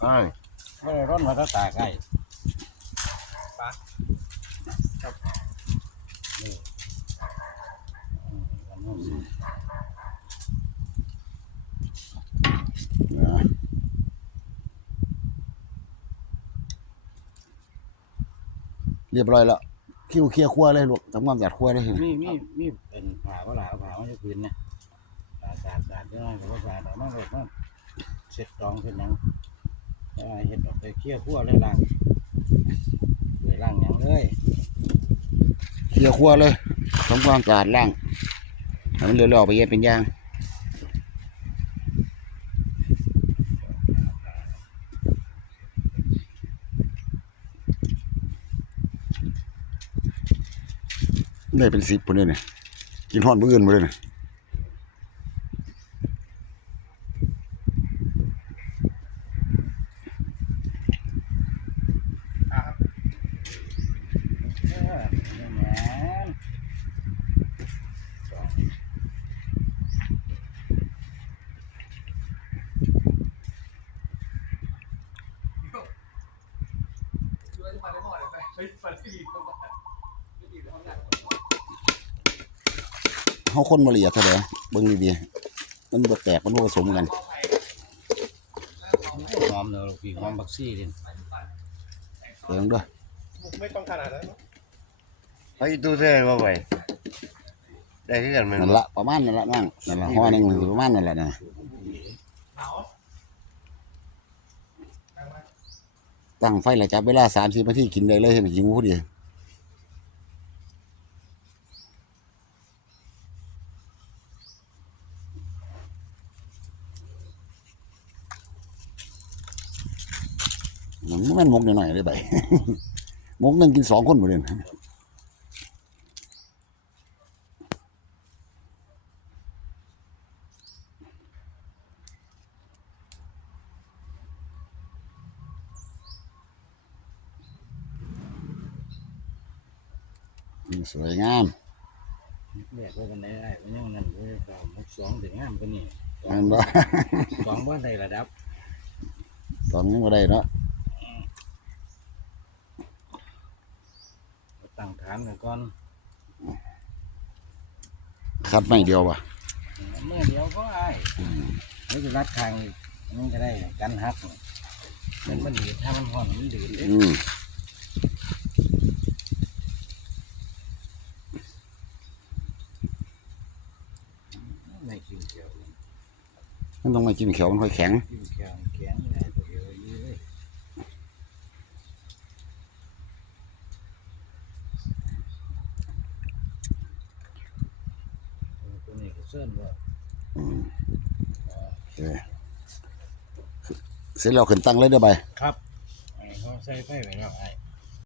ใช่ไม่ได้ร้อนมาตั้งตาใกล้ปะนี่อืมวันนู้นสินะเรียบร้อยแล้วคิวเคลียร์ครัวเลยลูกทำความสะอาดครัวเลยมีมีมีเป็นผ่าว่าหลาผ่าว่าจะพื้นนะผ่าสาดสาดได้แต่ว่าสาดออกมาเลยมันเสร็จรองเสร็จหยัง แต่ว่าเห็ดออกไปเคี่ยวคั่วเลยล่างเลยล่างหยังเลยเคลียร์ครัวเลยทำความสะอาดล่างให้มันเร็วๆไปเย็บเป็นยางได้เป็นสิบคนเลยเนี่ยกินห่อนเมื้ออื่นมดเลยเนี่ย อะครับ เออเนี่ยแหม ดูว่าจะมาได้หมดเลยไปไปฟันที่ดีเข้ามาที่ดีเข้ามาเขาคนมาละเอียดเท่าไหร่เบิ่งดีๆมันบ่แตกมันบ่ผสมกันหอมเนอะลูกพี่หอมบักซี่ดิเบิ่งด้วยไม่ต้องขนาดนั้นไอ้ตู้เท่ว่าไปได้คือกันแมันนั่นละประมาณนั่นละนั่งนั่นละห่อหนึงคือประมาณนั่นละนะ หนาว ตั้งไฟและจับเวลาสามสิบนาทีกินได้เลยเห็นหิวพอดีมันแม่นมกหน่อยๆเลยไป มกหนึงกินสองคนหมดเลยนะ สวยงามเรียกว่ากันได้ได้มันยังนั่นเลยครับมุกสองถึงงามกันนี่อันบ่สองบ้านใดระดับตอนนี้ก็ได้เนาะตั้งฐานกันก่อนคัดไม่เดียวป่ะเมื่อเดียวก็ไอ้นี่จะรัดคางอีกนี่ก็ได้กันหักมันมันดีดถ้ามันห่อนมันดีดเด้อืม ไม่กินเขียวมันต้องมากินเขียวมันค่อยแข็งกินเขียวแข็งเลยตัวเดียวยืดเลยตัวนี้ก็เส้นว่าอืมโอเคเสร็จแล้วขึ้นตั้งเลยเด้อใบครับไอ้เขาใส่ไฟไปแล้วไอ้